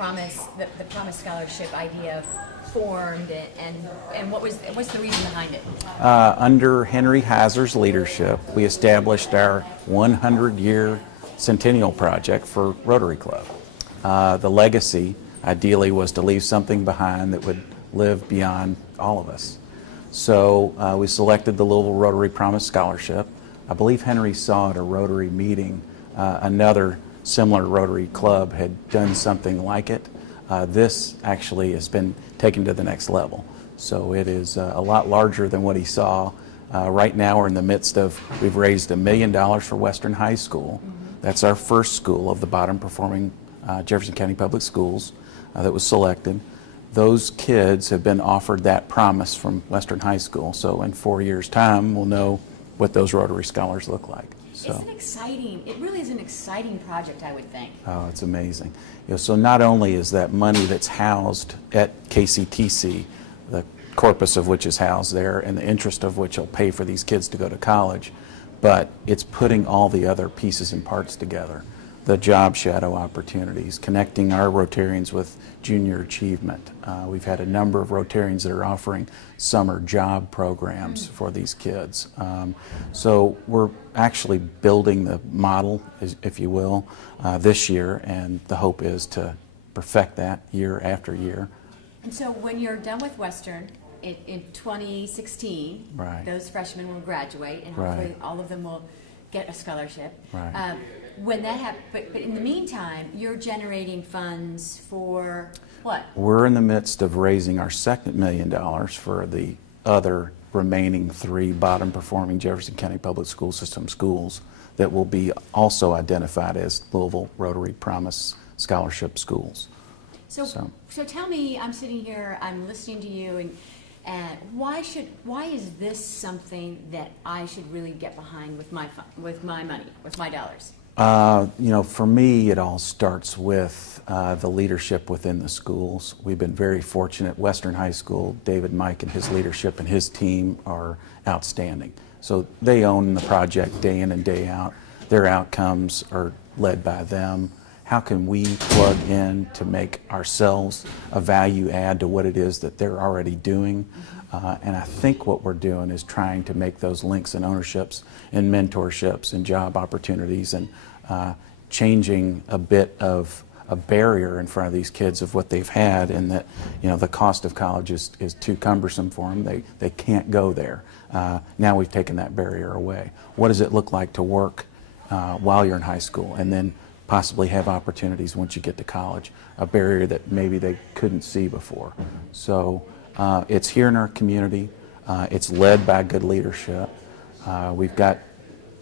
the Promise Scholarship idea formed, and what's the reason behind it? Under Henry Heiser's leadership, we established our 100-year centennial project for Rotary Club. The legacy, ideally, was to leave something behind that would live beyond all of us. So we selected the Louisville Rotary Promise Scholarship. I believe Henry saw at a Rotary meeting another similar Rotary Club had done something like it. This actually has been taken to the next level. So it is a lot larger than what he saw. Right now we're in the midst of, we've raised $1 million for Western High School. That's our first school of the bottom performing Jefferson County Public Schools that was selected. Those kids have been offered that promise from Western High School. So in 4 years' time, we'll know what those Rotary Scholars look like. So. It's an exciting, it really is an exciting project, I would think. Oh, it's amazing. You know, so not only is that money that's housed at KCTC, the corpus of which is housed there and the interest of which will pay for these kids to go to college, but it's putting all the other pieces and parts together. The job shadow opportunities, connecting our Rotarians with junior achievement. We've had a number of Rotarians that are offering summer job programs for these kids. So we're actually building the model, if you will, this year, and the hope is to perfect that year after year. And so when you're done with Western in 2016, right, those freshmen will graduate, and hopefully right, all of them will get a scholarship. Right. When that happens, but in the meantime, you're generating funds for what? We're in the midst of raising our second $1 million for the other remaining 3 bottom performing Jefferson County Public School System schools that will be also identified as Louisville Rotary Promise Scholarship schools. So tell me, I'm sitting here, I'm listening to you, and why is this something that I should really get behind with my money, with my dollars? You know, for me, it all starts with the leadership within the schools. We've been very fortunate. Western High School, David Mike and his leadership and his team are outstanding. So they own the project day in and day out. Their outcomes are led by them. How can we plug in to make ourselves a value add to what it is that they're already doing? And I think what we're doing is trying to make those links and ownerships and mentorships and job opportunities and changing a bit of a barrier in front of these kids of what they've had, and that, you know, the cost of college is too cumbersome for them. They can't go there. Now we've taken that barrier away. What does it look like to work while you're in high school and then possibly have opportunities once you get to college, a barrier that maybe they couldn't see before. So it's here in our community. It's led by good leadership. We've got,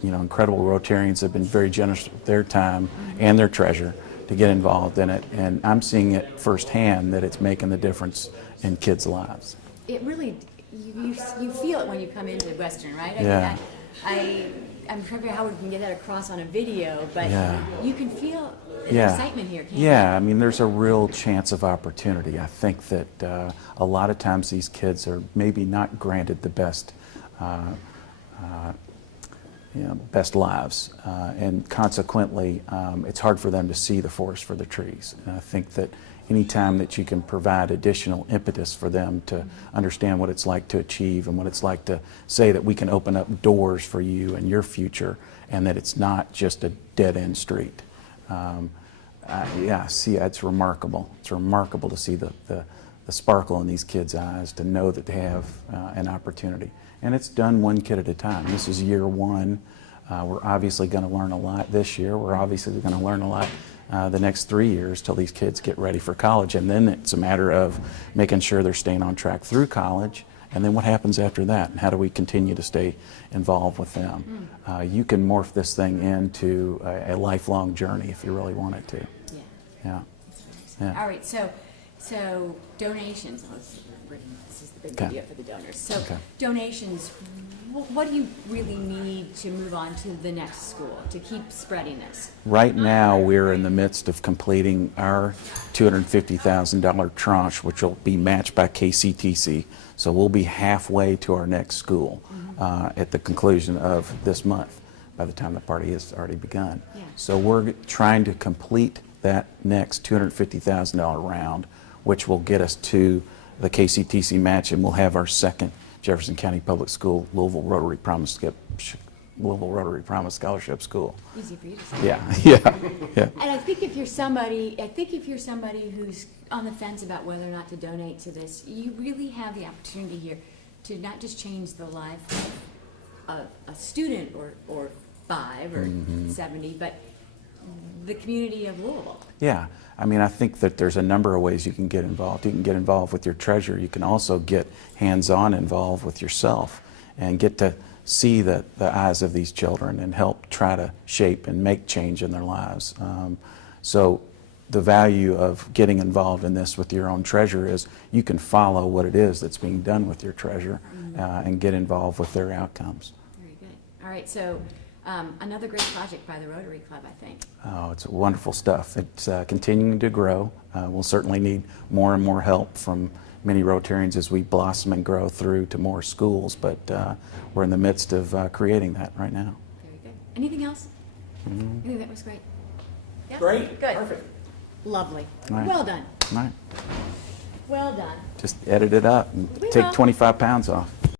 you know, incredible Rotarians that have been very generous with their time and their treasure to get involved in it, and I'm seeing it firsthand that it's making the difference in kids' lives. It really, you feel it when you come into Western, right? Yeah. I'm trying to figure out how we can get that across on a video, but yeah, you can feel the yeah, excitement here, can't you? Yeah, I mean, there's a real chance of opportunity. I think that a lot of times these kids are maybe not granted the best best lives, and consequently it's hard for them to see the forest for the trees. And I think that any time that you can provide additional impetus for them to understand what it's like to achieve and what it's like to say that we can open up doors for you and your future, and that it's not just a dead-end street. Yeah, see, it's remarkable. It's remarkable to see the sparkle in these kids' eyes, to know that they have an opportunity. And it's done one kid at a time. This is year 1. We're obviously going to learn a lot this year. We're obviously going to learn a lot the next 3 years till these kids get ready for college. And then it's a matter of making sure they're staying on track through college. And then what happens after that? And how do we continue to stay involved with them? You can morph this thing into a lifelong journey if you really want it to. Yeah. Yeah. Yeah. All right, so donations. This is the big video for the donors. So donations, what do you really need to move on to the next school to keep spreading this? Right now we're in the midst of completing our $250,000 tranche, which will be matched by KCTC. So we'll be halfway to our next school at the conclusion of this month, by the time the party has already begun. Yeah. So we're trying to complete that next $250,000 round, which will get us to the KCTC match, and we'll have our second Jefferson County Public School Louisville Rotary Promise Scholarship School. Easy for you to say. Yeah, yeah, yeah. And I think if you're somebody who's on the fence about whether or not to donate to this, you really have the opportunity here to not just change the life of a student or 5 or 70, but the community of Louisville. Yeah, I mean, I think that there's a number of ways you can get involved. You can get involved with your treasurer. You can also get hands-on involved with yourself and get to see the eyes of these children and help try to shape and make change in their lives. So the value of getting involved in this with your own treasurer is you can follow what it is that's being done with your treasurer and get involved with their outcomes. Very good. All right, so another great project by the Rotary Club, I think. Oh, it's wonderful stuff. It's continuing to grow. We'll certainly need more and more help from many Rotarians as we blossom and grow through to more schools, but we're in the midst of creating that right now. Very good. Anything else? I think that was great. Yeah? Great. Good. Perfect. Lovely. All right. Well done. All right. Well done. Just edit it up and We take will. 25 pounds off.